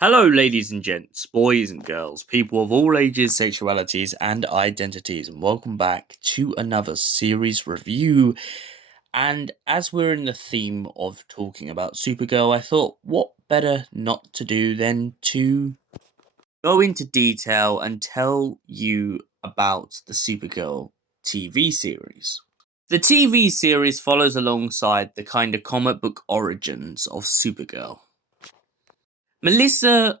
Hello, ladies and gents, boys and girls, people of all ages, sexualities, and identities, and welcome back to another series review. And as we're in the theme of talking about Supergirl, I thought what better not to do than to go into detail and tell you about the Supergirl TV series. The TV series follows alongside the kind of comic book origins of Supergirl. Melissa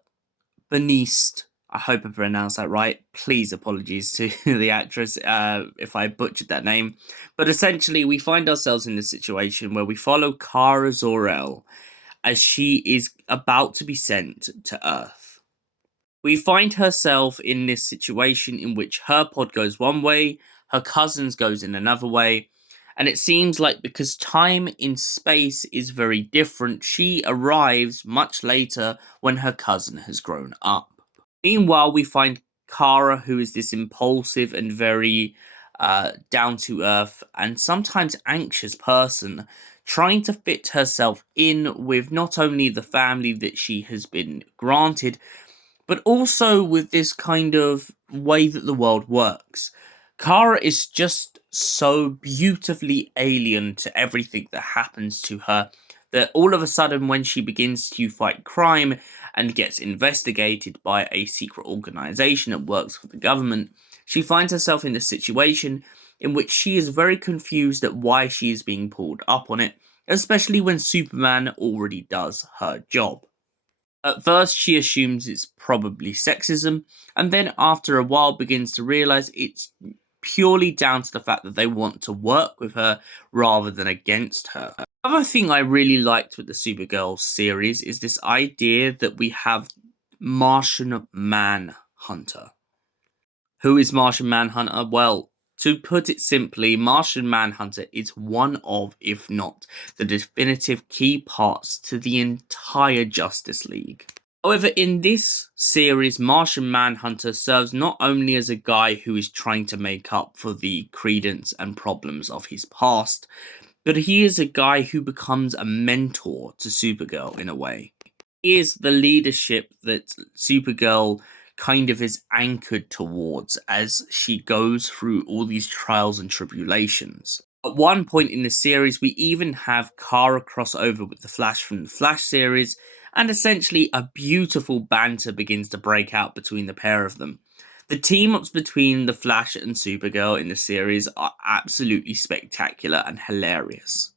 Benice, I hope I pronounced that right. Please apologies to the actress if I butchered that name. But essentially, we find ourselves in this situation where we follow Kara Zor-El as she is about to be sent to Earth. We find herself in this situation in which her pod goes one way, her cousins goes in another way, and it seems like because time in space is very different, she arrives much later when her cousin has grown up. Meanwhile, we find Kara, who is this impulsive and very down to earth and sometimes anxious person, trying to fit herself in with not only the family that she has been granted, but also with this kind of way that the world works. Kara is just so beautifully alien to everything that happens to her that all of a sudden, when she begins to fight crime and gets investigated by a secret organization that works for the government, she finds herself in a situation in which she is very confused at why she is being pulled up on it, especially when Superman already does her job. At first, she assumes it's probably sexism, and then after a while begins to realize it's purely down to the fact that they want to work with her rather than against her. Another thing I really liked with the Supergirl series is this idea that we have Martian Manhunter. Who is Martian Manhunter? Well, to put it simply, Martian Manhunter is one of, if not the definitive key parts to the entire Justice League. However, in this series, Martian Manhunter serves not only as a guy who is trying to make up for the credence and problems of his past, but he is a guy who becomes a mentor to Supergirl in a way. He is the leadership that Supergirl kind of is anchored towards as she goes through all these trials and tribulations. At one point in the series, we even have Kara cross over with the Flash from the Flash series, and essentially a beautiful banter begins to break out between the pair of them. The team-ups between the Flash and Supergirl in the series are absolutely spectacular and hilarious.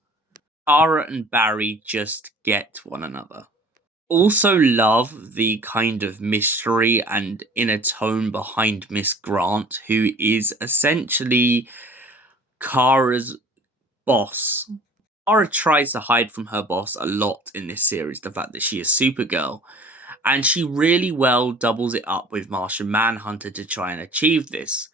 Kara and Barry just get one another. Also love the kind of mystery and inner tone behind Miss Grant, who is essentially Kara's boss. Kara tries to hide from her boss a lot in this series, the fact that she is Supergirl, and she really well doubles it up with Martian Manhunter to try and achieve this.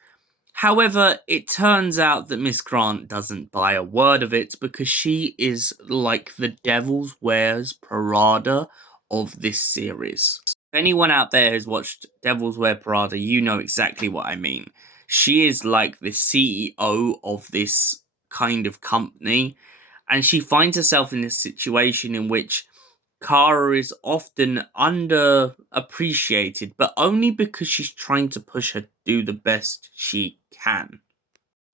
However, it turns out that Miss Grant doesn't buy a word of it because she is like the Devil's Wears Parada of this series. If anyone out there has watched Devil's Wear Parada, you know exactly what I mean. She is like the CEO of this kind of company, and she finds herself in this situation in which Kara is often underappreciated, but only because she's trying to push her to do the best she can.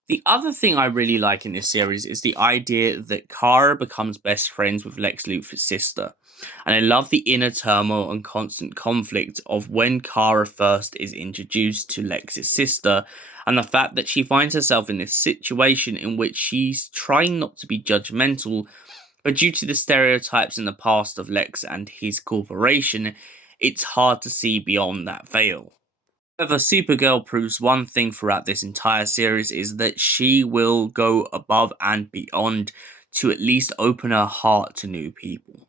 The other thing I really like in this series is the idea that Kara becomes best friends with Lex Luthor's sister. And I love the inner turmoil and constant conflict of when Kara first is introduced to Lex's sister, and the fact that she finds herself in this situation in which she's trying not to be judgmental, but due to the stereotypes in the past of Lex and his corporation, it's hard to see beyond that veil. However, Supergirl proves one thing throughout this entire series is that she will go above and beyond to at least open her heart to new people.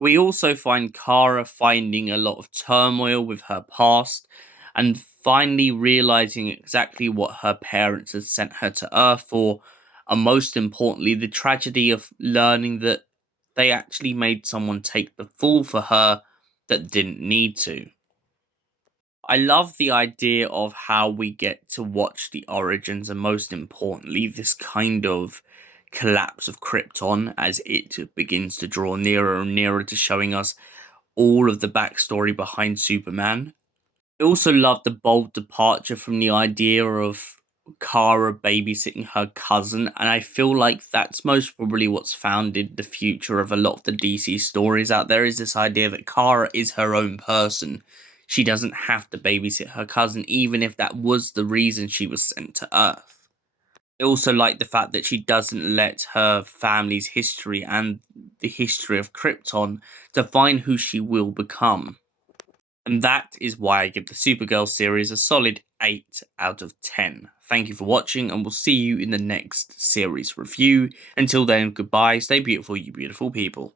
We also find Kara finding a lot of turmoil with her past and finally realizing exactly what her parents had sent her to Earth for, and most importantly, the tragedy of learning that They actually made someone take the fall for her that didn't need to. I love the idea of how we get to watch the origins and, most importantly, this kind of collapse of Krypton as it begins to draw nearer and nearer to showing us all of the backstory behind Superman. I also love the bold departure from the idea of Kara babysitting her cousin, and I feel like that's most probably what's founded the future of a lot of the DC stories out there, is this idea that Kara is her own person. She doesn't have to babysit her cousin, even if that was the reason she was sent to Earth. I also like the fact that she doesn't let her family's history and the history of Krypton define who she will become. And that is why I give the Supergirl series a solid 8 out of 10. Thank you for watching, and we'll see you in the next series review. Until then, goodbye, stay beautiful, you beautiful people.